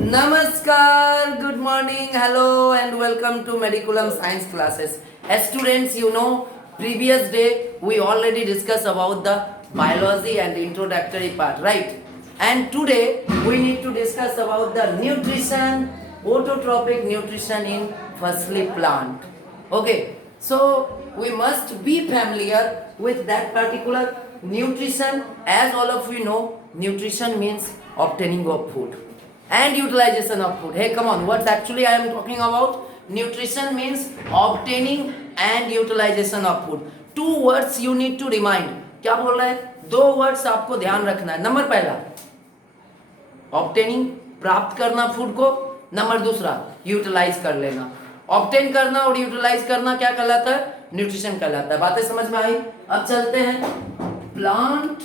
Namaskar, good morning, hello, and welcome to Mediculum Science classes. As students, you know, previous day we already discussed about the biology and introductory part, right? And today we need to discuss about the nutrition, autotrophic nutrition in firstly plant. Okay, so we must be familiar with that particular nutrition. As all of you know, nutrition means obtaining of food and utilization of food. Hey, come on, what actually I am talking about? Nutrition means obtaining and utilization of food. Two words you need to remind. क्या बोल रहा है? दो words आपको ध्यान रखना है. Number पहला ऑब्टेनिंग, प्राप्त करना फूड को. नंबर दूसरा यूटिलाइज कर लेना. ऑब्टेन करना और यूटिलाइज करना क्या कहलाता है? न्यूट्रिशन कहलाता है. बातें समझ में आई? अब चलते हैं. प्लांट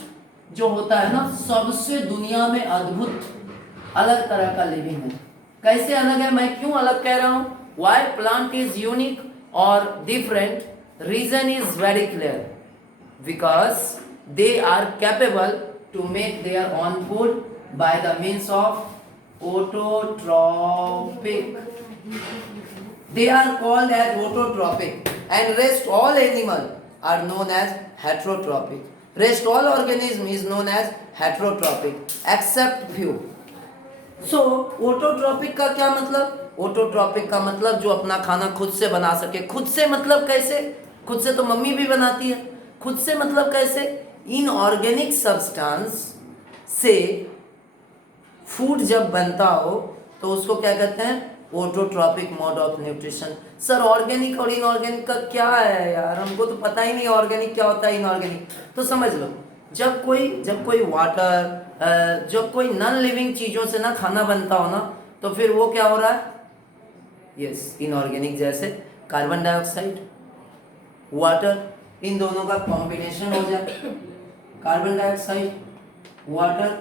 जो होता है ना, सबसे दुनिया में अद्भुत अलग तरह का लिविंग है. कैसे अलग है, मैं क्यों अलग कह रहा हूं? वाई प्लांट इज यूनिक और different? Reason is very clear. Because they are capable to make their own food by the means of autotrophic. They are called as autotrophic and rest all animal are known as heterotrophic. Rest all organism is known as heterotrophic except few. So autotrophic का क्या मतलब? Autotrophic का मतलब जो अपना खाना खुद से बना सके. खुद से मतलब कैसे? खुद से तो मम्मी भी बनाती है. खुद से मतलब कैसे? इनऑर्गेनिक सब्सटेंस से फूड जब बनता हो तो उसको क्या कहते हैं? Autotrophic mode of nutrition. Sir organic और इनऑर्गेनिक का क्या है यार, हमको तो पता ही नहीं ऑर्गेनिक क्या होता है, इनऑर्गेनिक. तो समझ लो, जब कोई वाटर, जब कोई नॉन लिविंग चीजों से ना खाना बनता हो ना, तो फिर वो क्या हो रहा है? Yes, inorganic. जैसे कार्बन डाइऑक्साइड, वाटर, इन दोनों का कॉम्बिनेशन हो जाए, कार्बन डाइऑक्साइड, वाटर,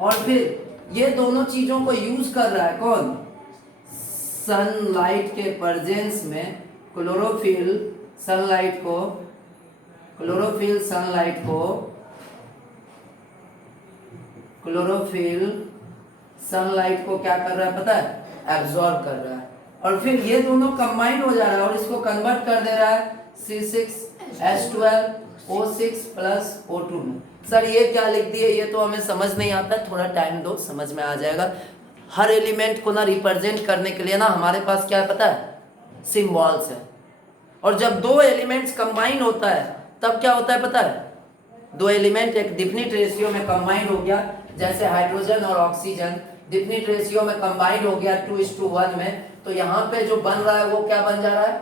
और फिर ये दोनों चीजों को यूज कर रहा है कौन? सनलाइट के प्रेजेंस में क्लोरोफिल सनलाइट को क्लोरोफिल सनलाइट को क्या कर रहा है पता है? एब्जॉर्ब कर रहा है. और फिर ये दोनों कंबाइन हो जा रहा है और इसको कन्वर्ट कर दे रहा है C6H12O6 प्लस O2 में. सर ये क्या लिख दिए, ये तो हमें समझ नहीं आता है, थोड़ा टाइम दो, समझ में आ जाएगा. हर एलिमेंट को ना रिप्रेजेंट करने के लिए ना हमारे पास क्या है पता है? सिंबल्स है. और जब दो एलिमेंट्स कंबाइन होता है तब क्या होता है पता है? दो एलिमेंट एक डिफिनिट रेशियो में कंबाइन हो गया, जैसे हाइड्रोजन और ऑक्सीजन डिफिनिट रेशियो में कंबाइन हो गया 2:1 में, तो यहाँ पे जो बन रहा है वो क्या बन जा रहा है?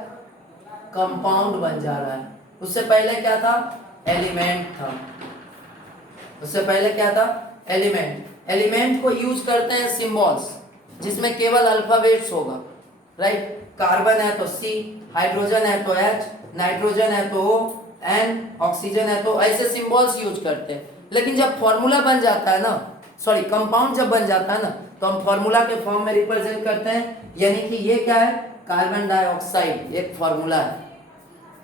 कंपाउंड बन जा रहा है. उससे पहले क्या था? एलिमेंट था. उससे पहले क्या था? एलिमेंट. एलिमेंट को यूज करते हैं सिंबल्स जिसमें केवल अल्फाबेट्स होगा, राइट? कार्बन है तो C, हाइड्रोजन है तो H, नाइट्रोजन है तो O, N, ऑक्सीजन है तो, ऐसे सिंबल्स यूज करते हैं. लेकिन जब फॉर्मूला बन जाता है ना, सॉरी कंपाउंड जब बन जाता है ना, तो हम फॉर्मूला के फॉर्म में रिप्रेजेंट करते हैं. यानी कि ये क्या है? कार्बन डाइऑक्साइड एक फॉर्मूला है,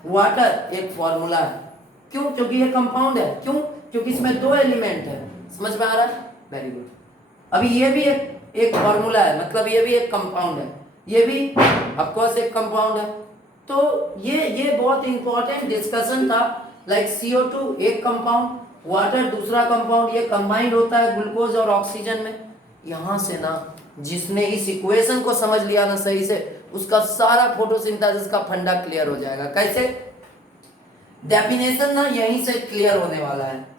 वाटर एक फॉर्मूला है. क्यों? क्योंकि ये कंपाउंड है. क्यों? क्योंकि इसमें दो एलिमेंट है. समझ में आ रहा है? Very good. अभी ये भी एक फॉर्मूला है, मतलब ये भी एक कंपाउंड है, ये भी ऑफ कोर्स एक कंपाउंड है. तो ये बहुत इंपॉर्टेंट डिस्कशन था. लाइक CO2 एक कंपाउंड, वाटर दूसरा कंपाउंड, ये कंबाइंड होता है ग्लूकोज और ऑक्सीजन में. यहां से ना जिसने इस इक्वेशन को समझ लिया ना सही से, उसका सारा फोटोसिंथेसिस का फंडा क्लियर हो जाएगा. कैसे? डेफिनेशन ना यहीं से क्लियर होने वाला है.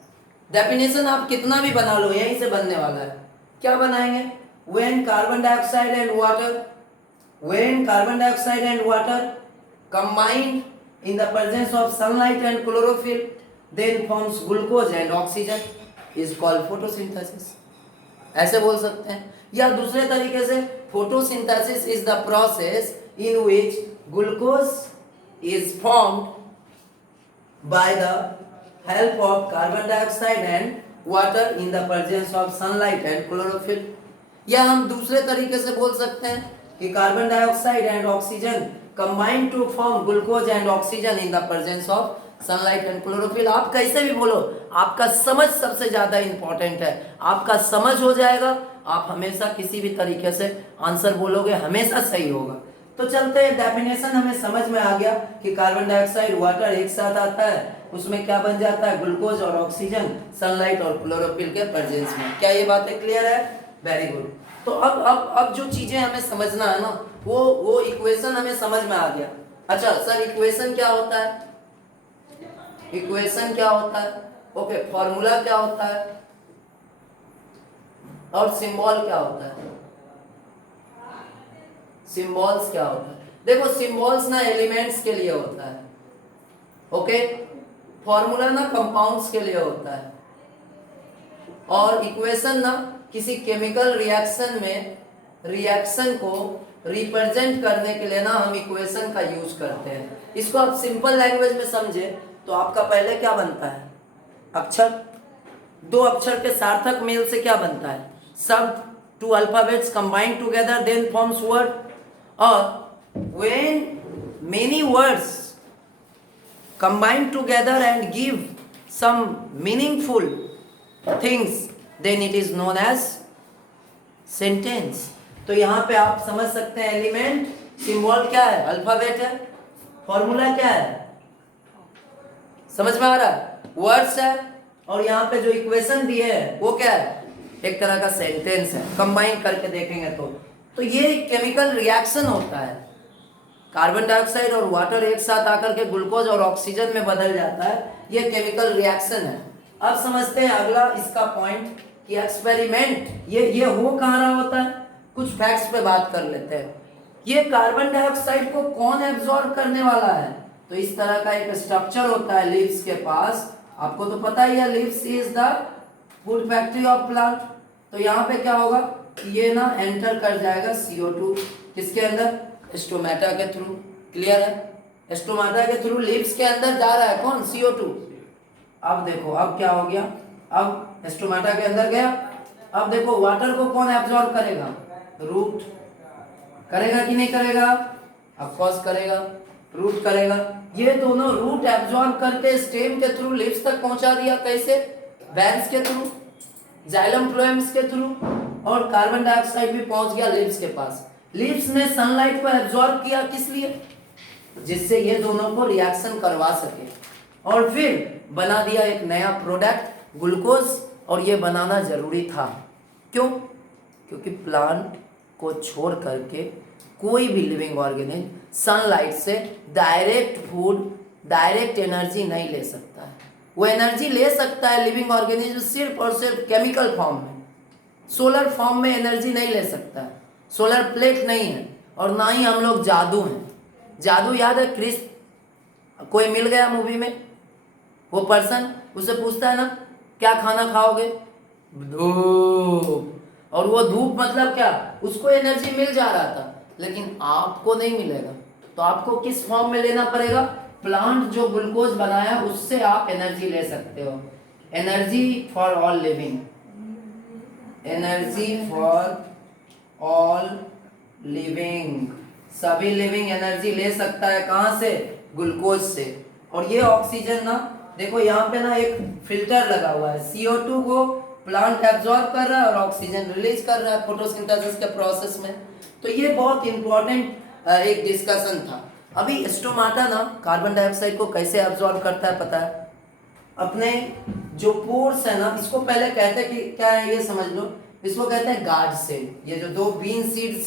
डेफिनेशन आप कितना भी बना लो यहीं से बनने वाला है. क्या बनाएंगे? When carbon dioxide and water combined in the presence of sunlight and chlorophyll then forms glucose and oxygen is called photosynthesis. ऐसे बोल सकते हैं. या दूसरे तरीके से, photosynthesis is the process in which glucose is formed by the help of carbon dioxide and water in the presence of sunlight and chlorophyll. या हम दूसरे तरीके से बोल सकते हैं कि carbon dioxide and oxygen combine to form glucose and oxygen in the presence of sunlight and chlorophyll. आप कैसे भी बोलो, आपका समझ सबसे ज्यादा इंपॉर्टेंट है। आपका समझ हो जाएगा, आप हमेशा किसी भी तरीके से आंसर बोलोगे, हमेशा सही होगा। तो चलते हैं, डेफिनेशन हमें समझ में आ गया कि कार्बन डाइऑक्साइड वाटर एक साथ आता है, उसमें क्या बन जाता है, ग्लूकोज और ऑक्सीजन सनलाइट और क्लोरोफिल के प्रेजेंस में। क्या ये बातें क्लियर है? Very good. तो अब जो चीजें हमें समझना है ना, वो इक्वेशन हमें समझ में आ गया। अच्छा सर, इक्वेशन क्या होता है? इक्वेशन क्या होता है? ओके, फॉर्मूला क्या होता है और सिंबल क्या होता है? सिंबल्स क्या होता है? देखो, सिंबल्स ना एलिमेंट्स के लिए होता है, ओके। फॉर्मूला ना कंपाउंड्स के लिए होता है, और इक्वेशन ना किसी केमिकल रिएक्शन में रिएक्शन को रिप्रेजेंट करने के लिए ना हम इक्वेशन का यूज करते हैं। इसको आप सिंपल लैंग्वेज में समझे तो आपका पहले क्या बनता है, अक्षर। दो अक्षर के सार्थक मेल से क्या बनता है, शब्द। Two alphabets combined together then forms word. और when many words combined together and give some meaningful things then it is known as sentence. तो यहां पे आप समझ सकते हैं, एलिमेंट, सिंबल क्या है, अल्फाबेट है, फॉर्मूला क्या है, समझ में आ रहा है, वर्ड्स है, और यहाँ पे जो इक्वेशन दिए है वो क्या है, एक तरह का सेंटेंस है। कंबाइन करके देखेंगे तो ये केमिकल रिएक्शन होता है। कार्बन डाइऑक्साइड और वाटर एक साथ आकर के ग्लूकोज और ऑक्सीजन में बदल जाता है, ये केमिकल रिएक्शन है। अब समझते हैं अगला इसका पॉइंट कि एक्सपेरिमेंट ये हो कहाँ रहा होता है। कुछ फैक्ट्स पे बात कर लेते हैं। ये कार्बन डाइऑक्साइड को कौन एब्जॉर्ब करने वाला है, तो इस तरह का एक स्ट्रक्चर होता है लीव्स के पास। आपको तो पता ही है, leaves is the food factory of plant. तो यहाँ पे क्या होगा, ये ना एंटर कर जाएगा CO2 किसके अंदर, स्टोमेटा के थ्रू। क्लियर है? स्टोमेटा के थ्रू लीव्स के अंदर जा रहा है कौन, CO2। अब देखो, अब क्या हो गया, अब स्टोमेटा के अंदर गया। अब देखो, वाटर को कौन एब्जॉर्ब करेगा, रूट करेगा कि नहीं करेगा, ऑफ कोर्स करेगा, रूट करेगा। ये दोनों रूट एब्जॉर्ब करके स्टेम के थ्रू लीव्स तक पहुंचा दिया। कैसे, वेन्स के थ्रू, जाइलम फ्लोएम्स के थ्रू, और कार्बन डाइऑक्साइड भी पहुंच गया लीव्स के पास। लीव्स ने सनलाइट को एब्जॉर्ब किया, किस लिए, जिससे ये दोनों को रिएक्शन करवा सके, और फिर बना दिया एक नया प्रोडक्ट ग्लूकोज। और ये बनाना जरूरी था, क्यों, क्योंकि प्लांट को छोड़ करके कोई भी लिविंग ऑर्गेनिज्म सनलाइट से डायरेक्ट फूड, डायरेक्ट एनर्जी नहीं ले सकता है। वो एनर्जी ले सकता है लिविंग ऑर्गेनिज्म सिर्फ और सिर्फ केमिकल फॉर्म में, सोलर फॉर्म में एनर्जी नहीं ले सकता है। सोलर प्लेट नहीं है, और ना ही हम लोग जादू हैं। जादू याद है, क्रिस कोई मिल गया मूवी में, वो पर्सन उससे पूछता है ना, क्या खाना खाओगे, धूप। और वो धूप मतलब क्या, उसको एनर्जी मिल जा रहा था, लेकिन आपको नहीं मिलेगा। तो आपको किस फॉर्म में लेना पड़ेगा, प्लांट जो ग्लूकोज बनाया उससे आप एनर्जी ले सकते हो। Energy for all living, energy for all living, सभी लिविंग एनर्जी ले सकता है, कहां से, ग्लूकोज से। और ये ऑक्सीजन ना, देखो यहाँ पे ना एक फिल्टर लगा हुआ है, CO2 को प्लांट एब्जॉर्ब कर रहा है और ऑक्सीजन रिलीज कर रहा है फोटोसिंथेसिस के प्रोसेस में। तो ये बहुत इंपॉर्टेंट एक डिस्कशन था। अभी स्टोमाटा ना कार्बन डाइऑक्साइड को कैसे एब्जॉर्ब करता है पता है, अपने जो पोर्स है ना, इसको पहले कहते हैं कि क्या है ये समझ लो, इसको कहते हैं गार्ड सेल। ये जो दो बीन सीड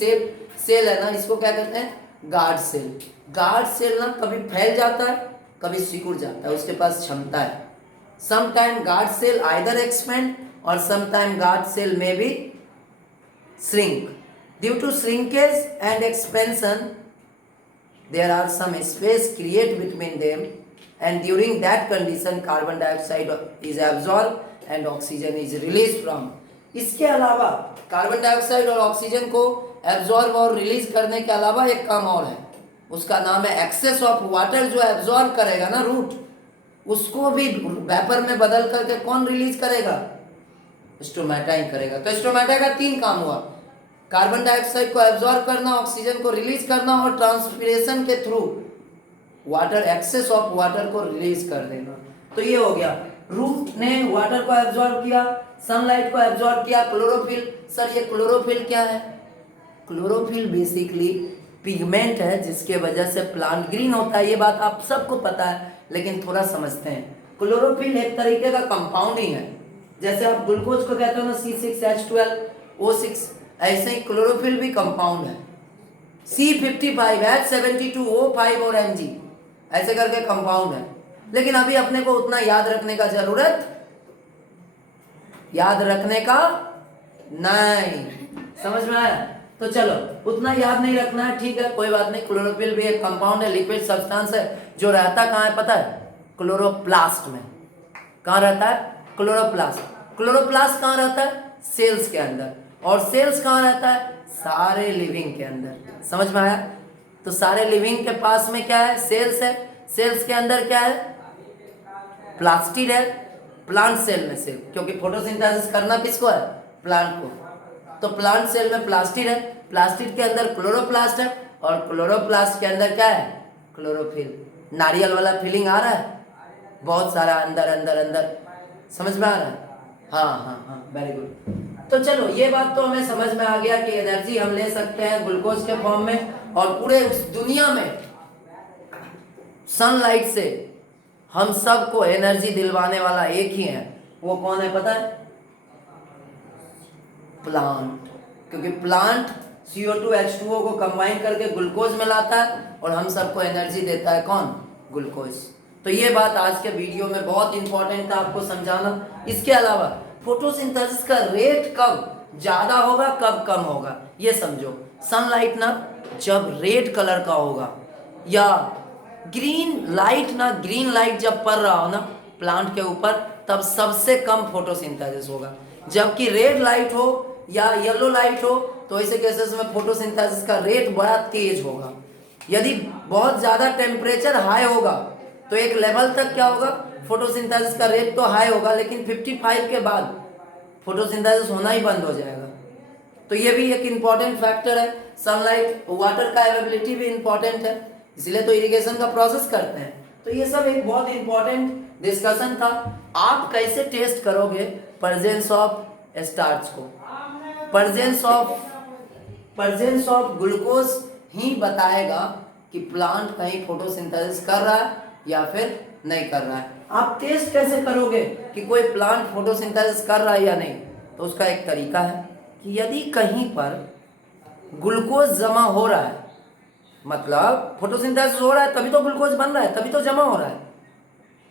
सेल है ना, इसको क्या कहते हैं, गार्ड सेल। गार्ड सेल ना कभी फैल जाता है, कभी सिकुड़ जाता है, उसके पास क्षमता है। Sometime guard cell either expand और समटाइम गार्ड सेल में भी shrink. Due to shrinkage and expansion, there are some space create between them, and during that condition carbon dioxide is absorbed and oxygen is released from. इसके अलावा carbon dioxide और oxygen को absorb और release करने के अलावा एक काम और है, उसका नाम है एक्सेस ऑफ वाटर। जो एब्जॉर्ब करेगा ना रूट, उसको भी वेपर में बदल करके कौन रिलीज करेगा, स्टोमेटा ही करेगा। तो स्टोमेटा का 3 काम हुआ, कार्बन डाइऑक्साइड को एब्जॉर्ब करना, ऑक्सीजन को रिलीज करना, और ट्रांसपिरेशन के through water, excess of water को रिलीज कर देना। तो ये हो गया, रूट ने वाटर को एब्जॉर्ब किया, सनलाइट को एब्जॉर्ब किया, क्लोरोफिल। सर ये क्लोरोफिल क्या है? क्लोरोफिल बेसिकली पिगमेंट है जिसके वजह से प्लांट ग्रीन होता है। ये बात आप सबको पता है, लेकिन थोड़ा समझते हैं। क्लोरोफिल एक तरीके का कंपाउंड ही है, जैसे आप ग्लूकोज को कहते हो ना C6H12O6, ऐसे ही क्लोरोफिल भी कंपाउंड है। C55H72O5 और Mg ऐसे करके कंपाउंड है। लेकिन अभी अपने को उतना याद रखने का जरूरत, याद रखने का नहीं, समझ में आया? तो चलो उतना याद नहीं रखना है, ठीक है, कोई बात नहीं। क्लोरोफिल भी एक कंपाउंड है, लिक्विड सब्सटेंस है, जो रहता कहाँ है पता है? क्लोरोप्लास्ट में। कहाँ रहता है? क्लोरोप्लास्ट। क्लोरोप्लास्ट कहाँ रहता है? सेल्स के अंदर। और सेल्स कहाँ रहता है? सारे लिविंग के अंदर। समझ में आया? तो सारे लिविंग के पास में क्या है? सेल्स है। सेल्स के अंदर क्या है? प्लास्टिड है। प्लांट सेल में से, क्योंकि फोटोसिंथेसिस करना किसको है? प्लांट को। तो प्लांट सेल में प्लास्टिड है, प्लास्टिड के अंदर क्लोरोप्लास्ट है, और क्लोरोप्लास्ट के अंदर क्या है? क्लोरोफिल। नारियल वाला फीलिंग आ रहा है? बहुत सारा अंदर अंदर अंदर, समझ में आ रहा है? हाँ हाँ हाँ, वेरी गुड। तो चलो ये बात तो हमें समझ में आ गया कि एनर्जी हम ले सकते हैं ग्लूकोज के फॉर्म में, और पूरे उस दुनिया में सनलाइट से हम सबको एनर्जी दिलवाने वाला एक ही है। वो कौन है पता है? प्लांट। क्योंकि प्लांट CO2 H2O को कंबाइन करके ग्लूकोज में लाता है और हम सबको एनर्जी देता है। कौन? ग्लूकोज। तो ये बात आज के वीडियो में बहुत इंपॉर्टेंट था आपको समझाना। इसके अलावा फोटोसिंथेसिस का रेट कब ज्यादा होगा, कब कम होगा, ये समझो। सनलाइट ना जब रेड कलर का होगा, या ग्रीन लाइट ना, ग्रीन लाइट जब पड़ रहा हो ना प्लांट के ऊपर, तब सबसे कम फोटोसिंथेसिस होगा। जबकि रेड लाइट हो या येलो लाइट हो तो ऐसे केसेस में फोटोसिंथेसिस का रेट बड़ा तेज होगा। यदि बहुत ज़्यादा टेम्परेचर हाई होगा तो एक लेवल तक क्या होगा? फोटोसिंथेसिस का रेट तो हाई होगा, लेकिन 55 के बाद फोटोसिंथेसिस होना ही बंद हो जाएगा। तो ये भी एक इम्पॉर्टेंट फैक्टर है। सनलाइट, वाटर का अवेलेबिलिटी भी इम्पॉर्टेंट है, इसलिए तो इरिगेशन का प्रोसेस करते हैं। तो ये सब एक बहुत इम्पॉर्टेंट डिस्कशन था। आप कैसे टेस्ट करोगे प्रेजेंस ऑफ स्टार्च को? प्रेजेंस ऑफ ग्लूकोज ही बताएगा कि प्लांट कहीं फोटोसिंथेसिस कर रहा है या फिर नहीं कर रहा है। आप टेस्ट कैसे करोगे कि कोई प्लांट फोटोसिंथेसिस कर रहा है या नहीं? तो उसका एक तरीका है कि यदि कहीं पर ग्लूकोज जमा हो रहा है, मतलब फोटोसिंथेसिस हो रहा है तभी तो ग्लूकोज बन रहा है, तभी तो जमा हो रहा है,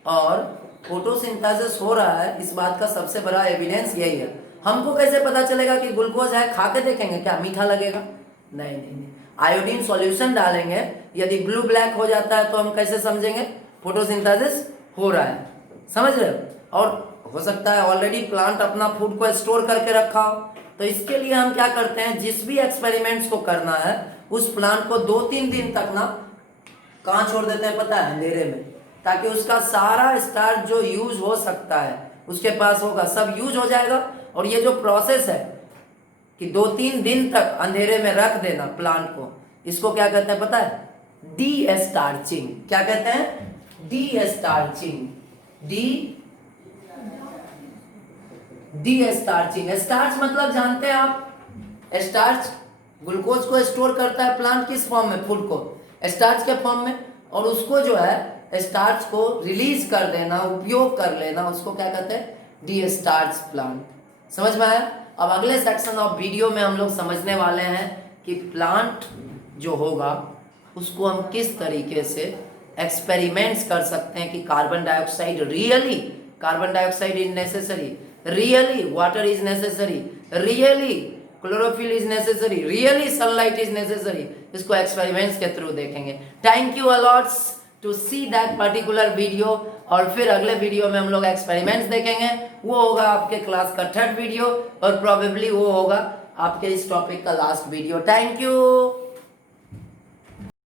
और फोटोसिंथेसिस हो रहा है, इस बात का सबसे बड़ा एविडेंस यही है। हमको कैसे पता चलेगा कि ग्लूकोज है? खा के देखेंगे, क्या मीठा लगेगा? नहीं नहीं नहीं, आयोडीन सॉल्यूशन डालेंगे, यदि ब्लू ब्लैक हो जाता है तो हम कैसे समझेंगे फोटोसिंथेसिस हो रहा है? समझ रहे हो? और हो सकता है ऑलरेडी प्लांट अपना फूड को स्टोर करके रखा हो। तो इसके लिए हम क्या करते हैं, जिस भी एक्सपेरिमेंट्स को करना है उस प्लांट को 2-3 दिन तक ना कहाँ छोड़ देते हैं पता है? अंधेरे में, ताकि उसका सारा स्टार्च जो यूज हो सकता है उसके पास होगा, सब यूज हो जाएगा। और ये जो प्रोसेस है कि 2-3 दिन तक अंधेरे में रख देना प्लांट को, इसको क्या कहते हैं पता है? D starching. क्या कहते हैं? D starching. D starching. Starch मतलब जानते हैं आप? स्टार्च ग्लूकोज को स्टोर करता है प्लांट किस फॉर्म में? फूड को स्टार्च के फॉर्म में, और उसको जो है स्टार्च को रिलीज कर देना, उपयोग कर लेना, उसको क्या कहते हैं? D starch plant. समझ में आया? अब अगले सेक्शन ऑफ वीडियो में हम लोग समझने वाले हैं कि प्लांट जो होगा उसको हम किस तरीके से एक्सपेरिमेंट्स कर सकते हैं कि carbon dioxide is necessary, really water is necessary, really chlorophyll is necessary, really sunlight is necessary. इसको एक्सपेरिमेंट्स के थ्रू देखेंगे। Thank you a lots to see that particular video. और फिर अगले वीडियो में हम लोग एक्सपेरिमेंट्स देखेंगे, वो होगा आपके क्लास का 3rd वीडियो, और प्रोबेबली वो होगा आपके इस टॉपिक का लास्ट वीडियो। Thank you.